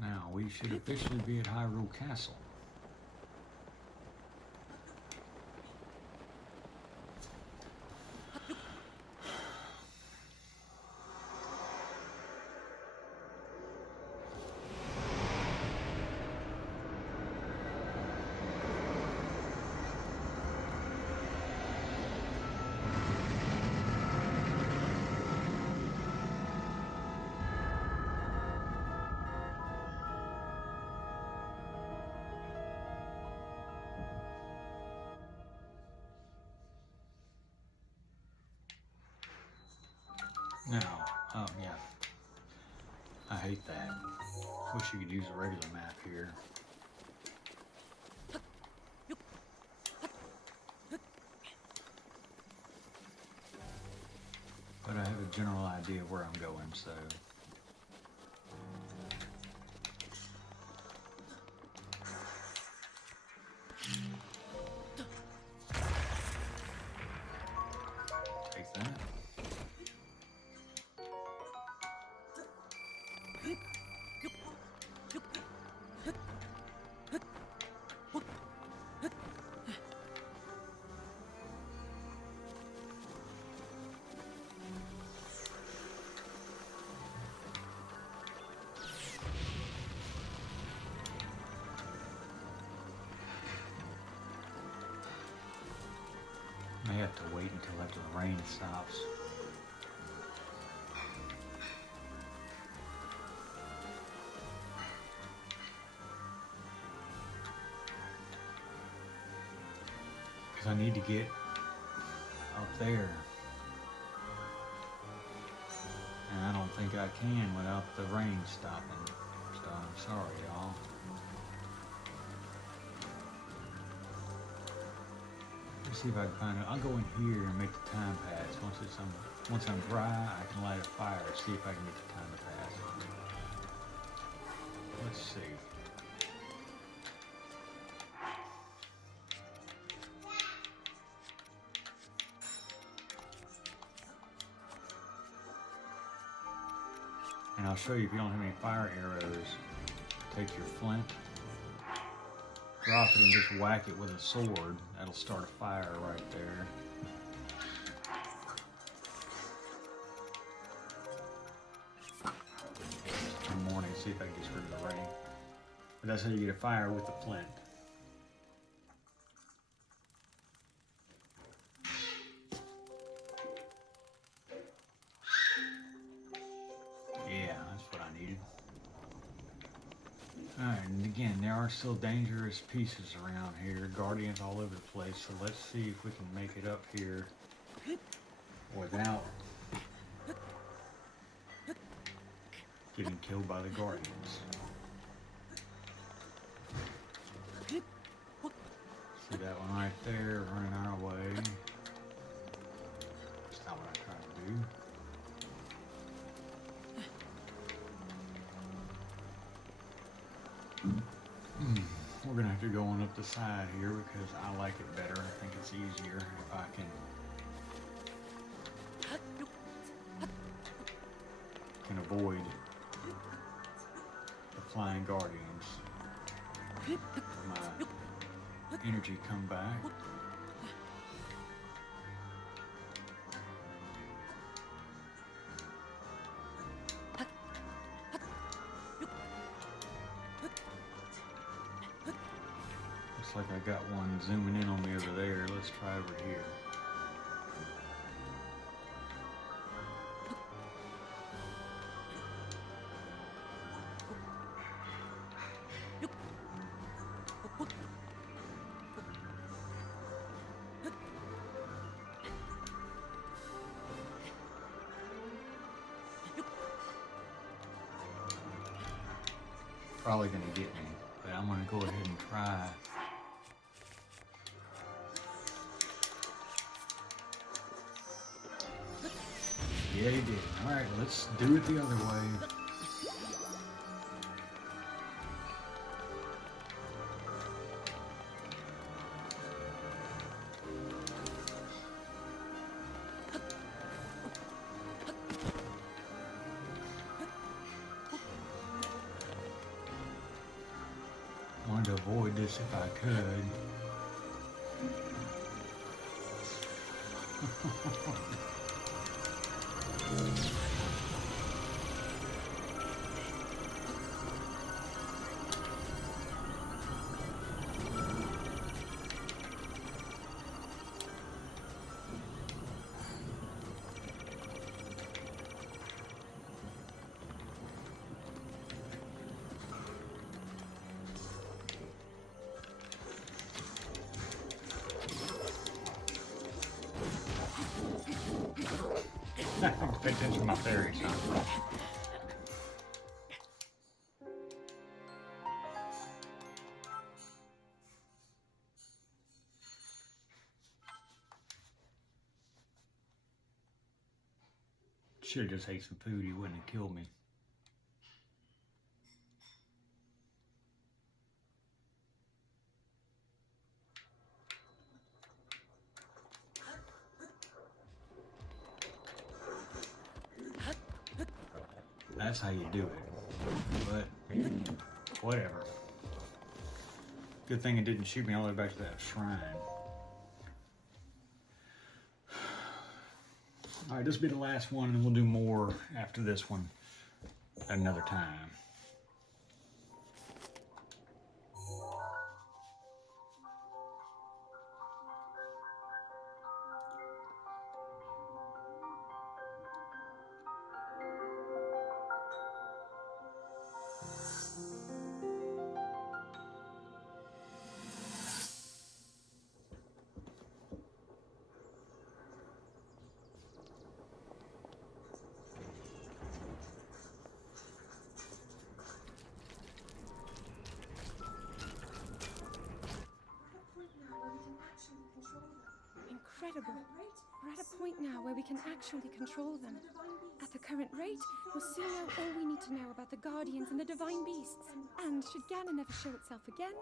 Now we should officially be at Hyrule Castle. Now, yeah, I hate that. Wish you could use a regular map here. But I have a general idea of where I'm going, so. Take that. May have to wait until after the rain stops. Because I need to get up there. And I don't think I can without the rain stopping. So I'm sorry, y'all. Let's see if I can find it. I'll go in here and make the time pass. Once I'm dry, I can light a fire. See if I can get the time to pass. Let's see. And I'll show you if you don't have any fire arrows. Take your flint, drop it, and just whack it with a sword. That'll start a fire right there. In the morning, see if I can get rid of the rain. But that's how you get a fire with the flint. Yeah, that's what I needed. Alright, and again, there are still dangerous pieces around here, guardians all over the place, so let's see if we can make it up here without getting killed by the guardians. See that one right there, running our way. That's not what I tried to do. We're gonna have to go on up the side here because I like it better. I think it's easier if I can avoid the flying guardians. My energy come back. Looks like I got one zooming in on me over there. Let's try over here. Probably gonna get me, but I'm gonna go ahead and try. Yeah, he did. Alright, let's do it the other way. Wanted to avoid this if I could. Pay attention to my fairies, huh? Should've just ate some food, he wouldn't have killed me. That's how you do it. But whatever. Good thing it didn't shoot me all the way back to that shrine. Alright, this will be the last one, and we'll do more after this one at another time. Incredible. We're at a point now where we can actually control them. At the current rate, we'll soon know all we need to know about the Guardians and the Divine Beasts. And should Ganon ever show itself again,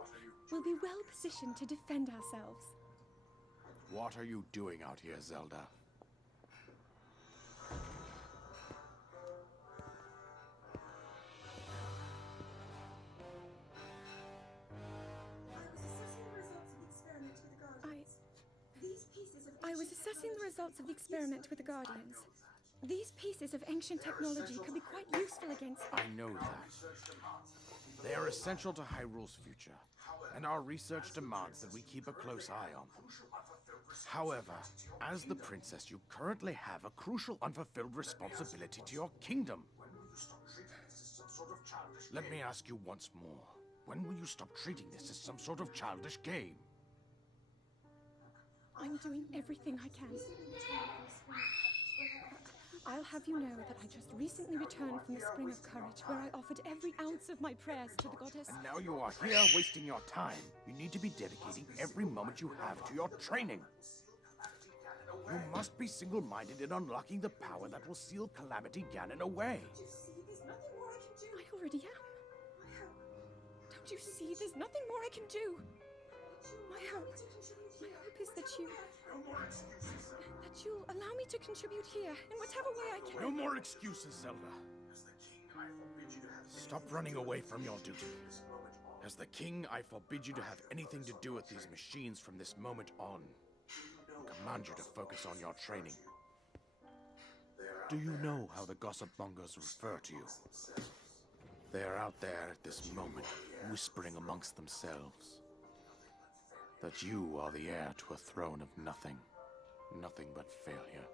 we'll be well positioned to defend ourselves. What are you doing out here, Zelda? I was assessing the results of the experiment with the Guardians. These pieces of ancient technology could be quite useful against them. I know that. They are essential to Hyrule's future, and our research demands that we keep a close eye on them. However, as the princess, you currently have a crucial unfulfilled responsibility to your kingdom. Let me ask you once more. When will you stop treating this as some sort of childish game? I'm doing everything I can. I'll have you know that I just recently returned from the Spring of Courage, where I offered every ounce of my prayers to the goddess. And now you are here wasting your time. You need to be dedicating every moment you have to your training. You must be single-minded in unlocking the power that will seal Calamity Ganon away. I already am. Don't you see? There's nothing more I can do. My hope is that you'll allow me to contribute here in whatever way I can. No more excuses, Zelda. Stop running away from your duty. As the king, I forbid you to have anything to do with these machines from this moment on. I command you to focus on your training. Do you know how the gossip mongers refer to you? They are out there at this moment, whispering amongst themselves. that you are the heir to a throne of nothing. Nothing but failure.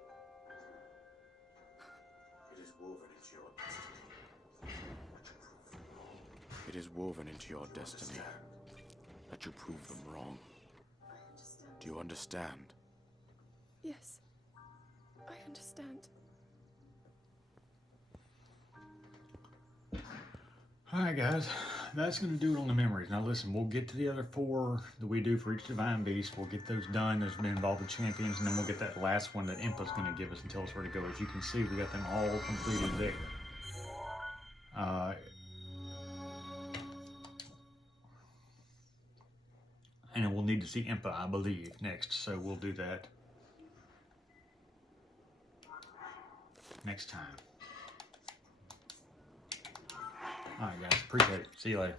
It is woven into your destiny that you prove them wrong. Do you understand? Yes, I understand. Alright guys, that's going to do it on the memories. Now listen, we'll get to the other 4 that we do for each Divine Beast. We'll get those done. Those involve the champions, and then we'll get that last one that Impa's going to give us and tell us where to go. As you can see, we got them all completed there. And then we'll need to see Impa, I believe, next. So we'll do that next time. Alright guys, appreciate it. See you later.